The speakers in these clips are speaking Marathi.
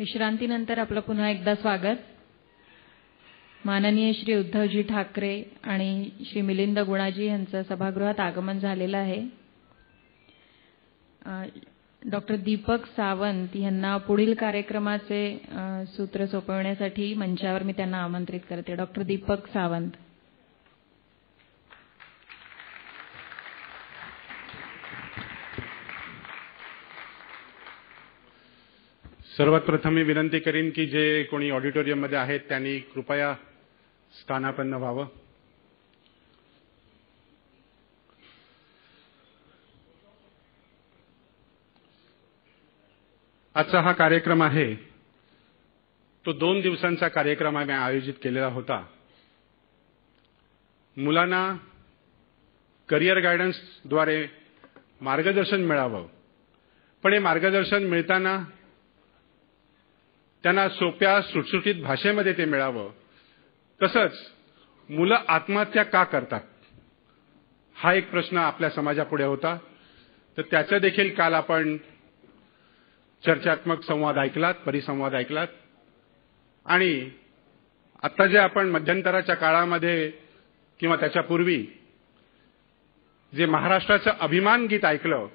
विश्रांतीनंतर आपलं पुन्हा एकदा स्वागत. माननीय श्री उद्धवजी ठाकरे आणि श्री मिलिंद गुणाजी यांचं सभागृहात आगमन झालेलं आहे. डॉक्टर दीपक सावंत यांना पुढील कार्यक्रमाचे सूत्र सोपवण्यासाठी मंचावर मी त्यांना आमंत्रित करते. डॉक्टर दीपक सावंत. सर्वात प्रथम मी विनंती करीन की जे कोणी ऑडिटोरियममध्ये आहेत त्यांनी कृपया स्थानापन्न व्हावं. आजचा हा कार्यक्रम आहे तो 2 दिवसांचा कार्यक्रम आम्ही आयोजित केलेला होता. मुलांना करिअर गायडन्सद्वारे मार्गदर्शन मिळावं, पण हे मार्गदर्शन मिळताना त्यांना सोप्या सुटसुटीत भाषेमध्ये ते मिळावं. तसंच मुलं आत्महत्या का करतात हा एक प्रश्न आपल्या समाजापुढे होता. तर त्याचं देखील काल आपण चर्चात्मक संवाद ऐकलात, परिसंवाद ऐकलात. आणि आता जे आपण मध्यंतराच्या काळामध्ये किंवा त्याच्यापूर्वी जे महाराष्ट्राचं अभिमान गीत ऐकलं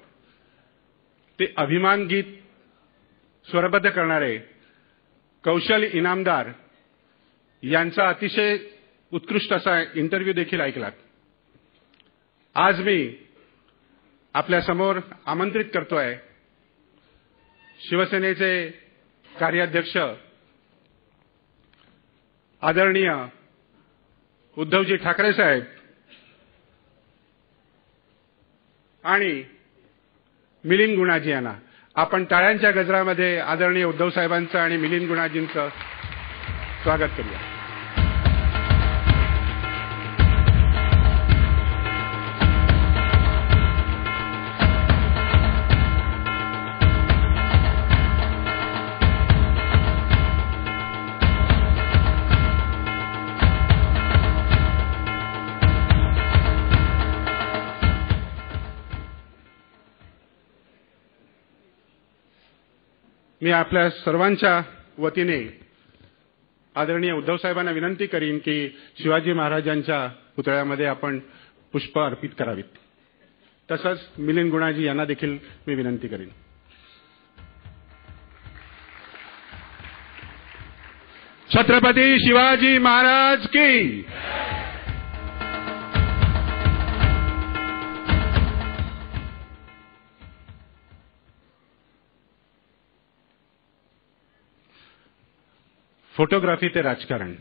ते अभिमान गीत स्वरबद्ध करणारे कौशल इनामदार यांचा अतिशय उत्कृष्ट असा इंटरव्ह्यू देखील ऐकलात. आज मी आपल्या समोर आमंत्रित करतोय शिवसेनेचे कार्याध्यक्ष आदरणीय उद्धवजी ठाकरे साहेब आणि मिलिंद गुणाजी यांना. आपण टाळ्यांच्या गजरामध्ये आदरणीय उद्धव साहेबांचं आणि मिलिंद गुणाजींचं स्वागत करूया. मी आपल्या सर्वांच्या वतीने आदरणीय उद्धव साहेबांना विनंती करीन की शिवाजी महाराजांच्या पुतळ्यामध्ये आपण पुष्प अर्पित करावीत. तसंच मिलिंद गुणाजी यांना देखील मी विनंती करीन. छत्रपती शिवाजी महाराज की. फोटोग्राफी ते राजकारण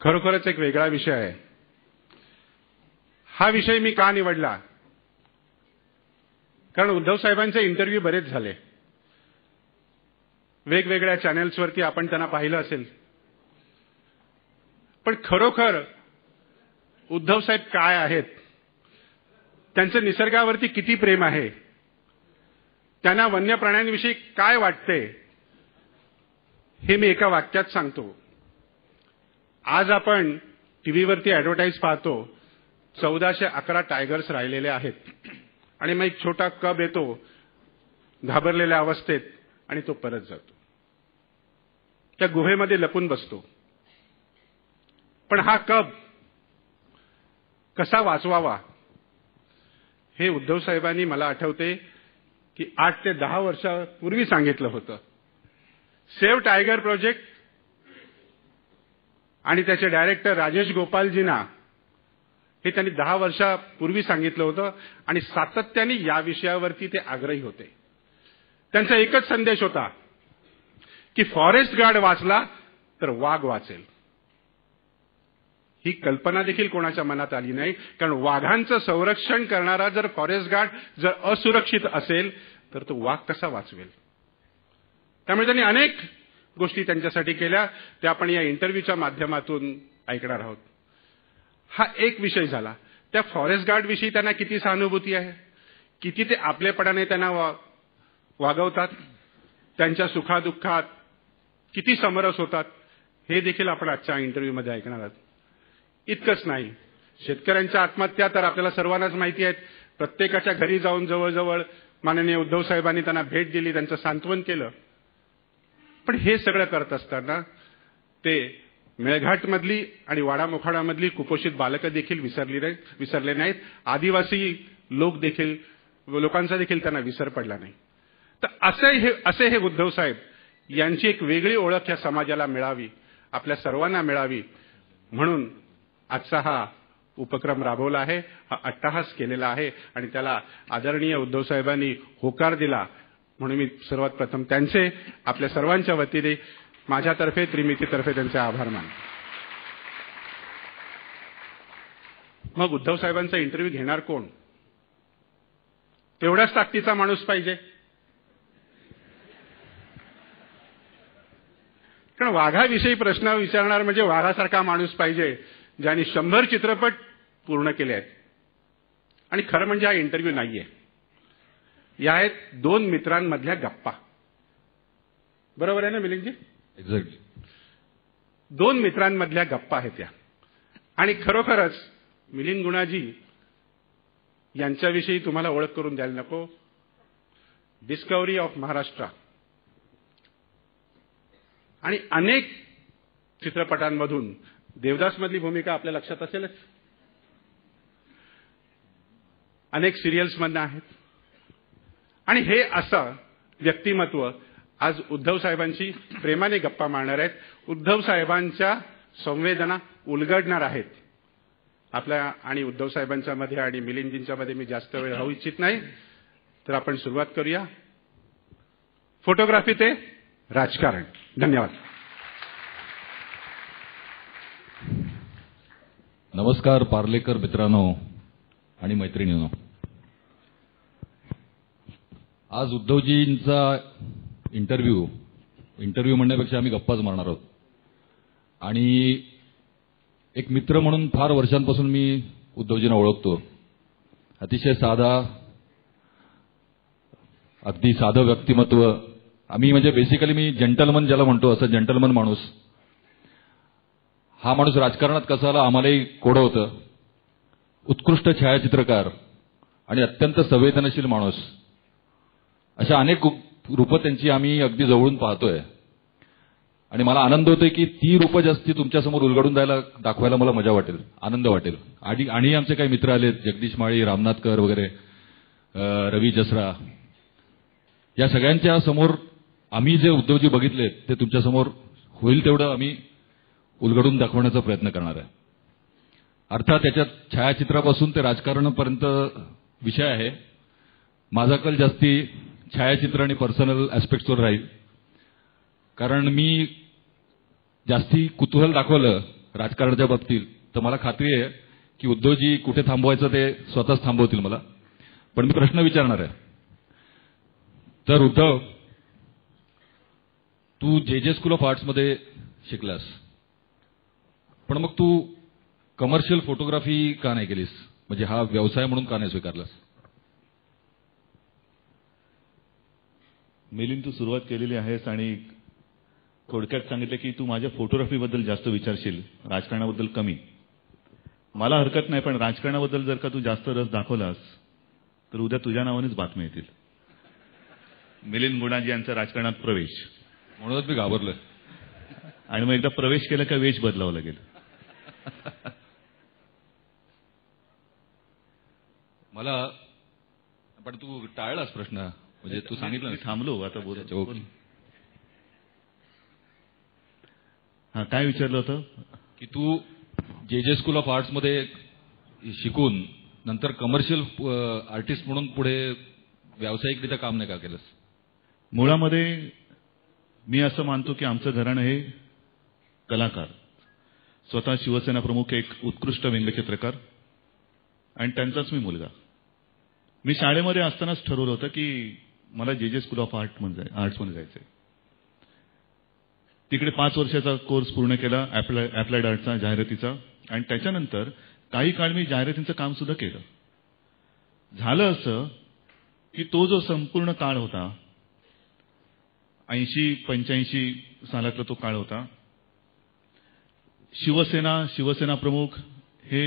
खरोखरच एक वेगळा विषय आहे. हा विषय मी का निवडला? कारण उद्धव साहेबांचे इंटरव्ह्यू बरेच झाले, वेगवेगळ्या चॅनेल्सवरती आपण त्यांना पाहिलं असेल. पण खरोखर उद्धव साहेब काय आहेत, त्यांचं निसर्गावरती किती प्रेम आहे, त्यांना वन्य प्राण्यांविषयी काय वाटते हे मी एका वाक्यात सांगतो. आज आपण टीव्हीवरती ॲडव्हर्टाईज पाहतो 1411 टायगर्स राहिलेले आहेत आणि मग एक छोटा कब येतो घाबरलेल्या अवस्थेत आणि तो परत जातो, त्या गुहेमध्ये लपून बसतो. पण हा कब कसा वाचवावा हे उद्धव साहेबांनी मला आठवते की 8 ते 10 वर्षापूर्वी सांगितलं होतं. सेव्ह टायगर प्रोजेक्ट आणि त्याचे डायरेक्टर राजेश गोपालजींना हे त्यांनी 10 वर्षापूर्वी सांगितलं होतं आणि सातत्याने या विषयावरती ते आग्रही होते. त्यांचा एकच संदेश होता की फॉरेस्ट गार्ड वाचला तर वाघ वाचेल. ही कल्पना देखील कोणाच्या मनात आली नाही, कारण वाघांचं संरक्षण करणारा जर फॉरेस्ट गार्ड जर असुरक्षित असेल तर तो वाघ कसा वाचवेल. त्यामुळे त्यांनी अनेक गोष्टी त्यांच्यासाठी केल्या, त्या आपण या इंटरव्ह्यूच्या माध्यमातून ऐकणार आहोत. हा एक विषय झाला. त्या फॉरेस्ट गार्ड विषयी त्यांना किती सहानुभूती आहे, किती ते आपलेपणाने त्यांना वागवतात, त्यांच्या सुखादुःखात किती समरस होतात हे देखील आपण आजच्या इंटरव्ह्यूमध्ये ऐकणार आहोत. इतकंच नाही, शेतकऱ्यांच्या आत्महत्या तर आपल्याला सर्वांनाच माहिती आहेत. प्रत्येकाच्या घरी जाऊन जवळजवळ माननीय उद्धव साहेबांनी त्यांना भेट दिली, त्यांचं सांत्वन केलं. पण हे सगळं करत असताना ते मेळघाटमधली आणि वाडामोखाडामधली कुपोषित बालकं देखील विसरले नाहीत. आदिवासी लोकांचा देखील त्यांना विसर पडला नाही. तर असे हे उद्धव साहेब यांची एक वेगळी ओळख या समाजाला मिळावी, आपल्या सर्वांना मिळावी म्हणून आजचा हा उपक्रम राबवला आहे, हा अट्टहास केलेला आहे आणि त्याला आदरणीय उद्धव साहेबांनी होकार दिला म्हणून मी सर्वात प्रथम त्यांचे आपल्या सर्वांच्या वतीने माझ्यातर्फे त्रिमितीतर्फे त्यांचे आभार मानतो. मग उद्धव साहेबांचा इंटरव्ह्यू घेणार कोण? तेवढ्याच ताकदीचा माणूस पाहिजे. कारण वाघाविषयी प्रश्न विचारणार म्हणजे वाघासारखा माणूस पाहिजे ज्यांनी 100 चित्रपट पूर्ण केले आहेत. आणि खरं म्हणजे हा इंटरव्ह्यू नाहीये, या आहेत 2 मित्रांमधल्या गप्पा. बरोबर आहे ना मिलिंदजी? एक्झॅक्टली. 2 मित्रांमधल्या गप्पा आहेत या. आणि खरोखरच मिलिंद गुणाजी यांच्याविषयी तुम्हाला ओळख करून द्यायला नको. डिस्कव्हरी ऑफ महाराष्ट्र आणि अनेक चित्रपटांमधून देवदासमधली भूमिका आपल्या लक्षात असेलच, अनेक सिरियल्समधनं आहेत. आणि हे असं व्यक्तिमत्व आज उद्धव साहेबांची प्रेमाने गप्पा मारणार आहेत, उद्धव साहेबांच्या संवेदना उलगडणार आहेत. आपल्या आणि उद्धव साहेबांच्या मध्ये आणि मिलिंदजींच्या मध्ये मी जास्त वेळ राहू इच्छित नाही, तर आपण सुरुवात करूया. फोटोग्राफी ते राजकारण. धन्यवाद. नमस्कार पार्लेकर मित्रांनो आणि मैत्रिणींनो. आज उद्धवजींचा इंटरव्ह्यू म्हणण्यापेक्षा आम्ही गप्पाच मारणार आहोत. आणि एक मित्र म्हणून फार वर्षांपासून मी उद्धवजींना ओळखतो. अतिशय अगदी साधं व्यक्तिमत्व. आम्ही म्हणजे बेसिकली मी जेंटलमन ज्याला म्हणतो असं जेंटलमन माणूस. हा माणूस राजकारणात कसा आला आम्हालाही कोडं होतं. उत्कृष्ट छायाचित्रकार आणि अत्यंत संवेदनशील माणूस. अशा अनेक रूपं त्यांची आम्ही अगदी जवळून पाहतोय. आणि मला आनंद होतोय की ती रूपं जास्ती तुमच्यासमोर उलगडून दाखवायला मला मजा वाटेल, आनंद वाटेल. आणि आमचे काही मित्र आलेत, जगदीश माळी, रामनाथकर वगैरे, रवी जसरा. या सगळ्यांच्या समोर आम्ही जे उद्धवजी बघितलेत ते तुमच्यासमोर होईल तेवढं आम्ही उलगडून दाखवण्याचा प्रयत्न करणार आहे. अर्थात त्याच्यात छायाचित्रापासून ते राजकारणापर्यंत विषय आहे. माझा कल जास्ती छायाचित्र आणि पर्सनल ॲस्पेक्ट्सवर राहील. कारण मी जास्ती कुतूहल दाखवलं राजकारणाच्या बाबतीत तर मला खात्री आहे की उद्धवजी कुठे थांबवायचं ते स्वतःच थांबवतील मला. पण मी प्रश्न विचारणार आहे. तर उद्धव, तू जे स्कूल ऑफ आर्ट्समध्ये शिकलास, पण मग तू कमर्शियल फोटोग्राफी का नाही केलीस? म्हणजे हा व्यवसाय म्हणून का नाही स्वीकारलास? मिलिंद, तू सुरुवात केलेली आहेस आणि थोडक्यात सांगितलं की तू माझ्या फोटोग्राफीबद्दल जास्त विचारशील, राजकारणाबद्दल कमी. मला हरकत नाही, पण राजकारणाबद्दल जर का तू जास्त रस दाखवलास तर उद्या तुझ्या नावानेच बातम्या येतील. मिलिंद गुणाजी यांचा राजकारणात प्रवेश, म्हणूनच मी घाबरलोय. आणि मग एकदा प्रवेश केला का वेश बदलावं लागेल. मला पण तू टाळलास प्रश्न. म्हणजे तू सांगितलं थांबलो आता बोल. ओके. हा, काय विचारलं होतं? की तू जे स्कूल ऑफ आर्ट्समध्ये शिकून नंतर कमर्शियल आर्टिस्ट म्हणून पुढे व्यावसायिकरित्या काम नाही का केलंस? मुळामध्ये मी असं मानतो की आमचं घराणं हे कलाकार. स्वतः शिवसेना प्रमुख, एक उत्कृष्ट व्यंगचित्रकार आणि त्यांचाच मी मुलगा. मी शाळेमध्ये असतानाच ठरवलं होतं की मला जे स्कूल ऑफ आर्ट्समध्ये जायचंय. तिकडे 5 वर्षाचा कोर्स पूर्ण केला अप्लाइड आर्टचा, जाहिरातीचा. आणि त्याच्यानंतर काही काळ मी जाहिरातीचं काम सुद्धा केलं. झालं असं की तो जो संपूर्ण काळ होता, 80-85 सालातला तो काळ होता, शिवसेना प्रमुख हे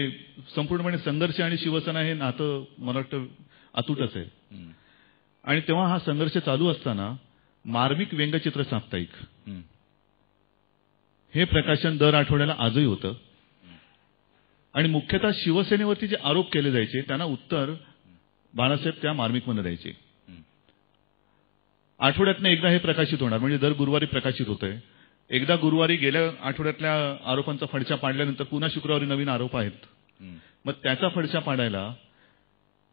संपूर्णपणे संघर्ष आणि शिवसेना हे नातं मला वाटतं अतूटच आहे. आणि तेव्हा हा संघर्ष चालू असताना मार्मिक व्यंगचित्र साप्ताहिक हे प्रकाशन दर आठवड्याला आजही होतं आणि मुख्यतः शिवसेनेवरती जे आरोप केले जायचे त्यांना उत्तर बाळासाहेब त्या मार्मिकमध्ये द्यायचे. आठवड्यातनं एकदा हे प्रकाशित होणार, म्हणजे दर गुरुवारी प्रकाशित होतंय. एकदा गुरुवारी गेल्या आठवड्यातल्या आरोपांचा फडशा पाडल्यानंतर पुन्हा शुक्रवारी नवीन आरोप आहेत. मग त्याचा फडशा पाडायला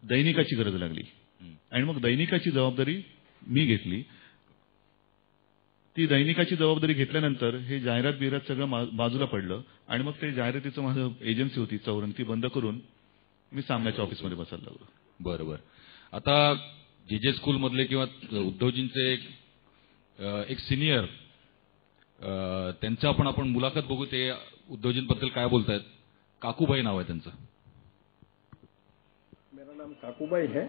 दैनिकाची गरज लागली आणि मग दैनिकाची जबाबदारी मी घेतली. ती दैनिकाची जबाबदारी घेतल्यानंतर हे जाहिरात सगळं बाजूला पडलं आणि मग ते जाहिरातीचं माझं एजन्सी होती चौरंग, ती बंद करून मी सामन्याच्या ऑफिसमध्ये बसायला लागलो. बरोबर. आता जे स्कूलमधले किंवा उद्धवजींचे एक सिनियर त्यांचं आपण मुलाखत बघू. ते उद्धवजींबद्दल काय बोलतायत. काकूबाई नाव आहे त्यांचं. मेरा नाम काकूबाई है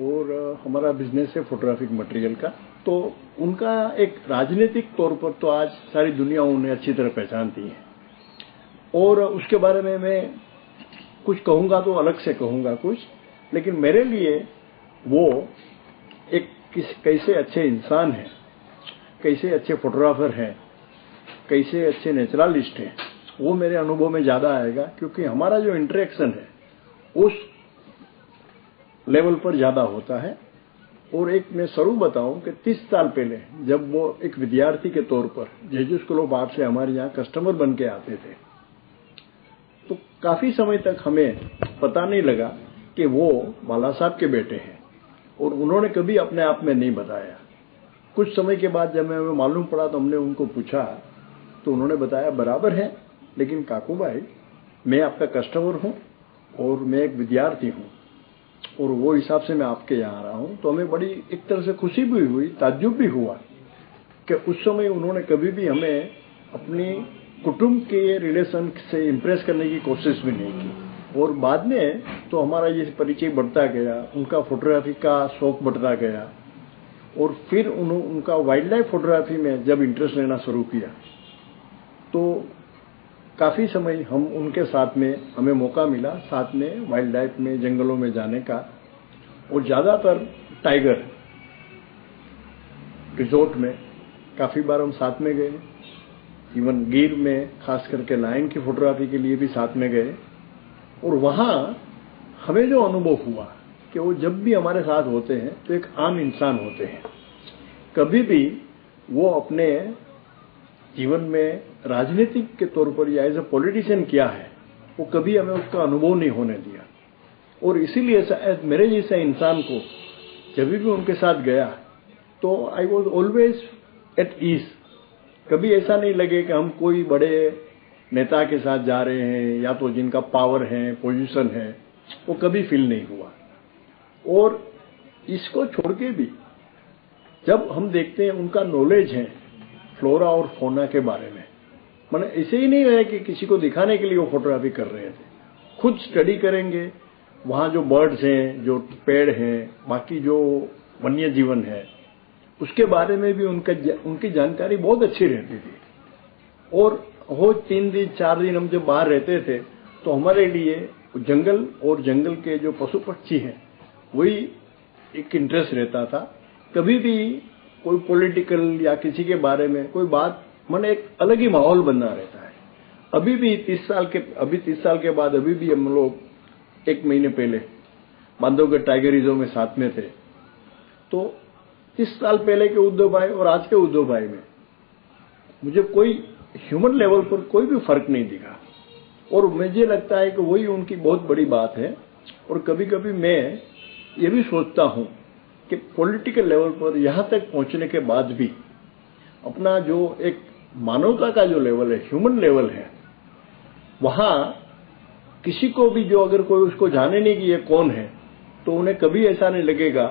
और हमारा बिजनेस है फोटोग्राफिक मटेरियल का. तो उनका एक राजनीतिक तौर पर तो आज सारी दुनिया उन्हें अच्छी तरह पहचानती है और उसके बारे में मैं कुछ कहूंगा तो अलग से कहूंगा कुछ, लेकिन मेरे लिए वो एक कैसे अच्छे इंसान हैं, कैसे अच्छे फोटोग्राफर हैं, कैसे अच्छे नेचुरलिस्ट हैं, वो मेरे अनुभव में ज्यादा आएगा क्योंकि हमारा जो इंटरेक्शन है उस लेवल पर ज्यादा होता है. और एक मैं जरूर बताऊं कि 30 साल पहले जब वो एक विद्यार्थी के तौर पर जेजू स्कूल ऑफ आर्ट से हमारे यहाँ कस्टमर बन के आते थे, तो काफी समय तक हमें पता नहीं लगा कि वो बाला साहब के बेटे हैं और उन्होंने कभी अपने आप में नहीं बताया. कुछ समय के बाद जब हमें मालूम पड़ा तो हमने उनको पूछा तो उन्होंने बताया बराबर है, लेकिन काकूबाई मैं आपका कस्टमर हूं और मैं एक विद्यार्थी हूं और वो हिसाब से मैं आपके यहाँ आ रहा हूं. तो हमें बड़ी एक तरह से खुशी भी हुई, ताज्जुब भी हुआ कि उस समय उन्होंने कभी भी हमें अपनी कुटुंब के रिलेशन से इम्प्रेस करने की कोशिश भी नहीं की. और बाद में तो हमारा ये परिचय बढ़ता गया, उनका फोटोग्राफी का शौक बढ़ता गया और फिर उनका वाइल्ड लाइफ फोटोग्राफी में जब इंटरेस्ट लेना शुरू किया तो काफी समय हम उनके साथ में हमें मौका मिला साथ में वाइल्ड लाइफ में जंगलों में जाने का और ज्यादातर टाइगर रिजोर्ट में काफी बार हम साथ में गए. इवन गिर में खास करके लायन की फोटोग्राफी के लिए भी साथ में गए और वहां हमें जो अनुभव हुआ कि वो जब भी हमारे साथ होते हैं तो एक आम इंसान होते हैं. कभी भी वो अपने जीवन में राजनीतिक के तौर पर या एज ए पॉलिटिशियन क्या है वो कभी हमें उसका अनुभव नहीं होने दिया. और इसीलिए शायद मेरे जैसे इंसान को जब भी उनके साथ गया तो I was always at ease. कभी ऐसा नहीं लगे कि हम कोई बड़े नेता के साथ जा रहे हैं या तो जिनका पावर है, पोजीशन है, वो कभी फील नहीं हुआ. और इसको छोड़ के भी जब हम देखते हैं उनका नॉलेज है फ्लोरा और फौना के बारे में, मैंने ऐसे ही नहीं है कि किसी को दिखाने के लिए वो फोटोग्राफी कर रहे थे. खुद स्टडी करेंगे, वहां जो बर्ड्स हैं, जो पेड़ हैं, बाकी जो वन्य जीवन है उसके बारे में भी उनकी जानकारी बहुत अच्छी रहती थी. और वो 3 दिन 4 दिन हम जब बाहर रहते थे तो हमारे लिए जंगल और जंगल के जो पशु पक्षी हैं वही एक इंटरेस्ट रहता था. कभी भी कोई पॉलिटिकल या किसी के बारे में कोई बात मन एक अलग ही माहौल बनना रहता है. अभी भी 30 साल के बाद अभी भी हम लोग 1 महीने पहले बांधवगढ़ टाइगर रिजर्व में साथ में थे. तो 30 साल पहले के उद्धव भाई और आज के उद्धव भाई में मुझे कोई ह्यूमन लेवल पर कोई भी फर्क नहीं दिखा और मुझे लगता है कि वही उनकी बहुत बड़ी बात है. और कभी कभी मैं ये भी सोचता हूं कि पॉलिटिकल लेवल पर यहां तक पहुंचने के बाद भी अपना जो एक मानवता का जो लेवल है, ह्यूमन लेवल है, वहां किसी को भी जो अगर कोई उसको जाने नहीं कि ये कौन है तो उन्हें कभी ऐसा नहीं लगेगा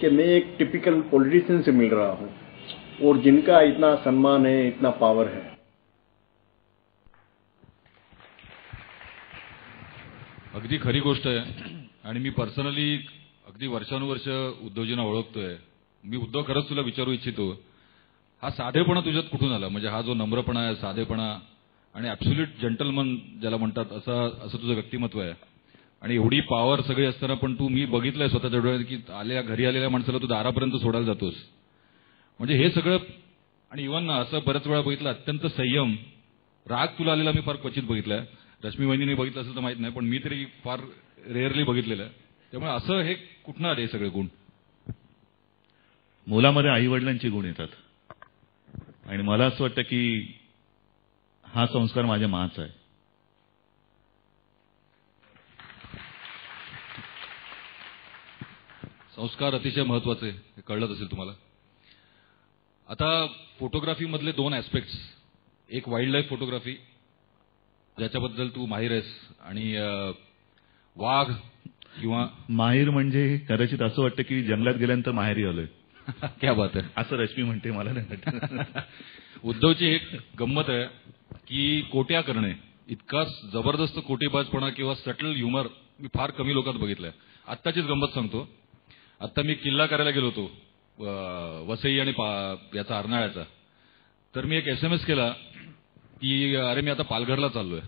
कि मैं एक टिपिकल पॉलिटिशियन से मिल रहा हूं और जिनका इतना सम्मान है, इतना पावर है. अगदी खरी गोष्ट आहे आणि मी पर्सनली अगदी वर्षानुवर्ष उद्धवजींना ओळखतोय. मी उद्धव खरंच तुला विचारू इच्छितो, हा साधेपणा तुझ्यात कुठून आला? म्हणजे हा जो नम्रपणा आहे, साधेपणा आणि ॲब्सोल्यूट जेंटलमन ज्याला म्हणतात असं तुझं व्यक्तिमत्व आहे आणि एवढी पॉवर सगळी असताना पण तू, मी बघितलंय स्वतःच्या डोळ्यात की घरी आलेल्या माणसाला तू दारापर्यंत सोडायला जातोस. म्हणजे हे सगळं आणि इव्हन असं बऱ्याच वेळा बघितलं अत्यंत संयम, राग तुला आलेला मी फार क्वचित बघितलाय. रश्मी वहिनीने बघितलं असेल तर माहित नाही, पण मी तरी फार रेअरली बघितलेलं आहे. त्यामुळे असं हे कुठनं आले सगळे गुण? मुलामध्ये आई वडिलांचे गुण येतात आणि मला असं वाटतं की हा संस्कार माझ्या माचा आहे. संस्कार अतिशय महत्वाचे, हे कळलंच असेल तुम्हाला. आता फोटोग्राफी मधले 2 ऍस्पेक्ट्स, एक वाईल्ड लाईफ फोटोग्राफी ज्याच्याबद्दल तू माहिर आहेस, आणि वाघ किंवा माहीर म्हणजे कदाचित असं वाटतं की जंगलात गेल्यानंतर माहेरी आलोय. क्या बात आहे, असं रश्मी म्हणते, मला नाही वाटत. उद्धवची एक गंमत आहे की कोट्या करणे, इतका जबरदस्त कोटेबाजपणा किंवा सटल ह्युमर मी फार कमी लोकात बघितलंय. आत्ताचीच गंमत सांगतो. आता मी किल्ला करायला गेलो होतो वसई आणि याचा अर्नाळ्याचा. तर मी एक SMS केला की अरे मी आता पालघरला चाललोय.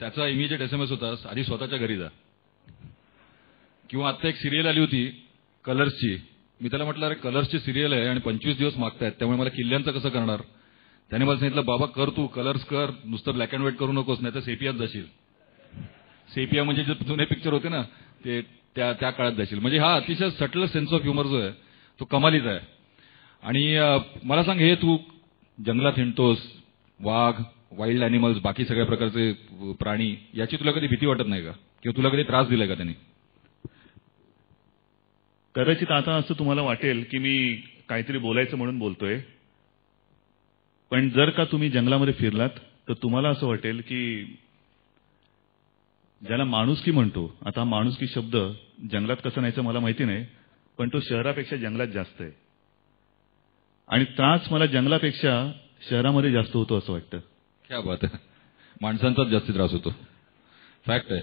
त्याचा इमिजिएट SMS होता, आधी स्वतःच्या घरी जा. किंवा आता एक सिरियल आली होती कलर्सची. मी त्याला म्हटलं अरे कलर्सची सिरियल आहे आणि 25 दिवस मागतायत, त्यामुळे मला किल्ल्यांचं कसं करणार. त्याने मला सांगितलं बाबा कर तू कलर्स कर, नुसतं ब्लॅक अँड व्हाईट करू नकोस, नाही तर सेपियात जाशील. सेपिया म्हणजे जे जुने पिक्चर होते ना ते त्या काळात जाशील. म्हणजे हा अतिशय सटल सेन्स ऑफ ह्युमर जो आहे तो कमालीचा आहे. आणि मला सांग, हे तू जंगलात हिंडतोस, वाघ, वाईल्ड अॅनिमल्स, बाकी सगळ्या प्रकारचे प्राणी, याची तुला कधी भीती वाटत नाही का, किंवा तुला कधी त्रास दिलाय का त्यांनी? कदाचित आता असं तुम्हाला वाटेल की मी काहीतरी बोलायचं म्हणून बोलतोय, पण जर का तुम्ही जंगलामध्ये फिरलात तर तुम्हाला असं वाटेल की ज्याला माणुसकी म्हणतो, आता माणुसकी शब्द जंगलात कसं न्यायचं मला माहिती नाही, पण तो शहरापेक्षा जंगलात जास्त आहे. आणि त्रास मला जंगलापेक्षा शहरामध्ये जास्त होतो असं वाटतं. क्या बात आहे, माणसांचाच जास्ती त्रास होतो, फॅक्ट आहे.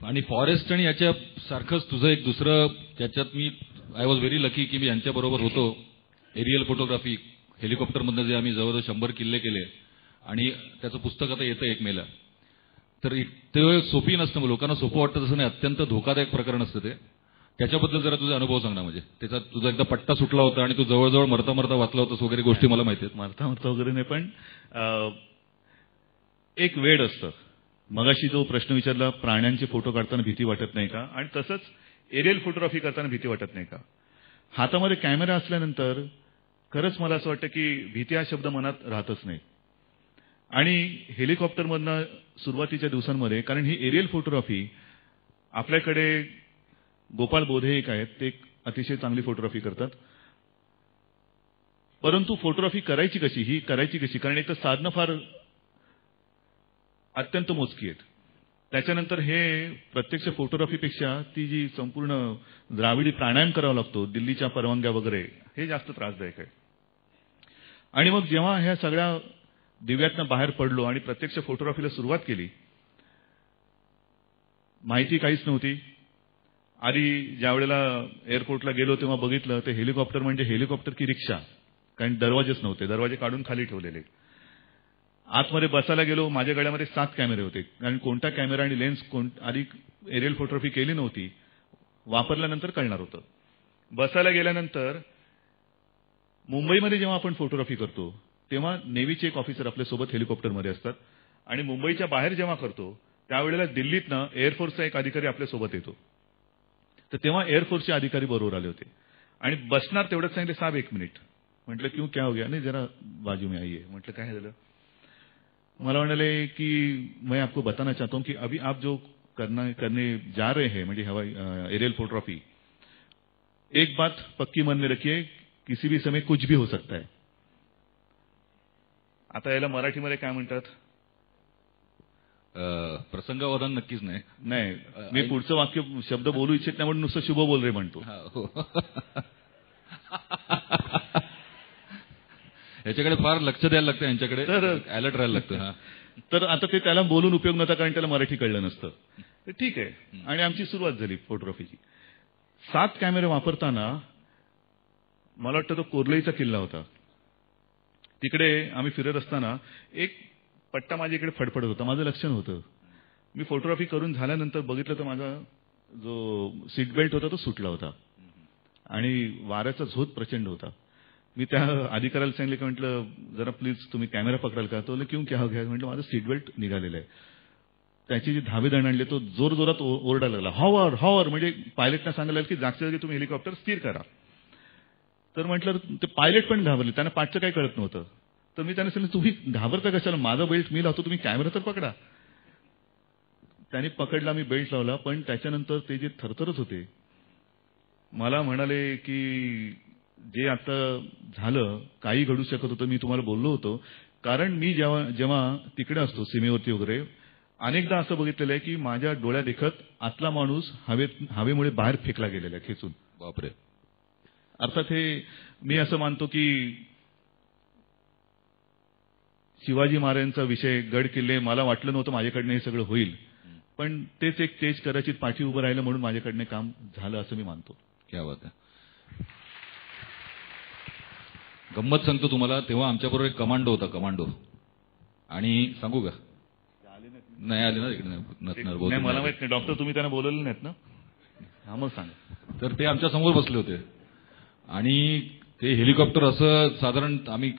आणि फॉरेस्ट आणि याच्या सारखंच तुझं एक दुसरं, ज्याच्यात मी आय वॉज व्हेरी लकी की मी यांच्याबरोबर होतो. एरियल फोटोग्राफी, हेलिकॉप्टरमधनं जे आम्ही जवळजवळ 100 किल्ले केले, आणि त्याचं पुस्तक आता येतं 1 मेला. तर ते सोपी नसतं, लोकांना सोपं वाटतं तसं नाही, अत्यंत धोकादायक प्रकरण असतं ते. त्याच्याबद्दल जरा तुझा अनुभव सांग ना. म्हणजे त्याचा तुझा एकदा पट्टा सुटला होता आणि तू जवळजवळ मरता मरता वाचला होतास वगैरे गोष्टी मला माहिती आहेत. मरता मरता वगैरे नाही, पण एक वेळ असतं. मगाशी जो प्रश्न विचारला, प्राण्यांचे फोटो काढताना भीती वाटत नाही का, आणि तसंच एरियल फोटोग्राफी करताना भीती वाटत नाही का. हातामध्ये कॅमेरा असल्यानंतर खरंच मला असं वाटतं की भीती हा शब्द मनात राहतच नाही. आणि हेलिकॉप्टरमधनं सुरुवातीच्या दिवसांमध्ये, कारण ही एरियल फोटोग्राफी आपल्याकडे गोपाळ बोधे एक आहेत, ते अतिशय चांगली फोटोग्राफी करतात. परंतु फोटोग्राफी करायची कशी, कारण एक तर साधनं फार अत्यंत मोजकी आहेत. त्याच्यानंतर हे प्रत्यक्ष फोटोग्राफीपेक्षा ती जी संपूर्ण द्राविडी प्राणायाम करावा लागतो, दिल्लीच्या परवानग्या वगैरे, हे जास्त त्रासदायक आहे. आणि मग जेव्हा ह्या सगळ्या दिव्यातनं बाहेर पडलो आणि प्रत्यक्ष फोटोग्राफीला सुरुवात केली, माहिती काहीच नव्हती. आधी ज्या वेळेला एअरपोर्टला गेलो तेव्हा बघितलं ते हेलिकॉप्टर म्हणजे हेलिकॉप्टर की रिक्षा, कारण दरवाजेच नव्हते, दरवाजे काढून खाली ठेवलेले. आतमध्ये बसायला गेलो, माझ्या गळ्यामध्ये 7 कॅमेरे होते, कारण कोणता कॅमेरा आणि लेन्स आधी एरियल फोटोग्राफी केली नव्हती, वापरल्यानंतर कळणार होतं. बसायला गेल्यानंतर मुंबईमध्ये जेव्हा आपण फोटोग्राफी करतो तेव्हा नेव्हीचे एक ऑफिसर आपल्यासोबत हेलिकॉप्टरमध्ये असतात, आणि मुंबईच्या बाहेर जेव्हा करतो त्यावेळेला दिल्लीतनं एअरफोर्सचा एक अधिकारी आपल्यासोबत येतो. तर तेव्हा एअरफोर्सचे अधिकारी बरोबर आले होते आणि बसणार तेवढंच सांगितले, साहेब 1 मिनिट. म्हटलं क्यों, क्या हो गया? नाही जरा बाजू में आइए. म्हटलं काय झालं? मला म्हणाले की मैं आपको बताना चाहता हूं कि अभी आप जो करने जा रहे हैं, म्हणजे हवाई एरियल फोटोग्राफी, एक बात पक्की मन में रखिए, किसी भी समय कुछ भी हो सकता है. आता याला मराठीमध्ये काय म्हणतात? प्रसंगावधान नक्कीच नाही. मी पुढचं वाक्य शब्द बोलू इच्छित नाही म्हणून नुसतं शुभ बोल रे म्हणतो. याच्याकडे फार लक्ष द्यायला लागतं, यांच्याकडे तर अलर्ट राहायला लागतं. तर आता ते त्याला बोलून उपयोग नव्हता, कारण त्याला मराठी कळलं नसतं. ठीक आहे, आणि आमची सुरुवात झाली फोटोग्राफीची. 7 कॅमेरे वापरताना मला वाटतं तो कोर्लईचा किल्ला होता. तिकडे आम्ही फिरत असताना एक पट्टा माझ्या इकडे फडफडत होता, माझं लक्ष नव्हतं. मी फोटोग्राफी करून झाल्यानंतर बघितलं तर माझा जो सीट बेल्ट होता तो सुटला होता आणि वाऱ्याचा झोत प्रचंड होता. मी त्या अधिकाऱ्याला सांगितलं की म्हटलं जरा प्लीज तुम्ही कॅमेरा पकडाल का? तो बोलले क्यों क्या हो गया? म्हटलं माझं सीट बेल्ट निघालेलं आहे. त्याची जी धावेदण आणली तो जोरजोरात ओरडायला लागला, हॉवर हॉवर, म्हणजे पायलटना सांगायला लागलं की जागच्या जागी तुम्ही हेलिकॉप्टर स्थिर करा. तर म्हटलं ते पायलट पण घाबरले, त्यांना पाठचं काही कळत नव्हतं. तर मी त्यांना सांगितलं तुम्ही घाबरता कशाला, माझा बेल्ट मी लावतो, तुम्ही कॅमेरा तर पकडा. त्यांनी पकडला, मी बेल्ट लावला. पण त्याच्यानंतर ते जे थरथरत होते मला म्हणाले की जे आता झालं काही घडू शकत होतं, मी तुम्हाला बोललो होतो. कारण मी जेव्हा तिकडे असतो सीमेवरती वगैरे अनेकदा असं बघितलेलं आहे की माझ्या डोळ्या देखत आतला माणूस हवेमुळे बाहेर फेकला गेलेला आहे खेचून. बापरे. अर्थात हे मी असं मानतो की शिवाजी महाराजांचा विषय, गड किल्ले, मला वाटलं नव्हतं माझ्याकडनं हे सगळं होईल. पण तेच एक तेज कदाचित पाठी उभं राहिलं म्हणून माझ्याकडनं काम झालं असं मी मानतो. क्या बात आहे. गंमत सांगतो तुम्हाला, तेव्हा आमच्याबरोबर एक कमांडो होता, कमांडो. आणि सांगू का? नाही आले ना इकडे, नाही मला माहित नाही. डॉक्टर तुम्ही त्यांना बोलवले नाहीत ना? हा मग सांगा. तर ते आमच्या समोर बसले होते आणि ते हेलिकॉप्टर असं साधारण आम्ही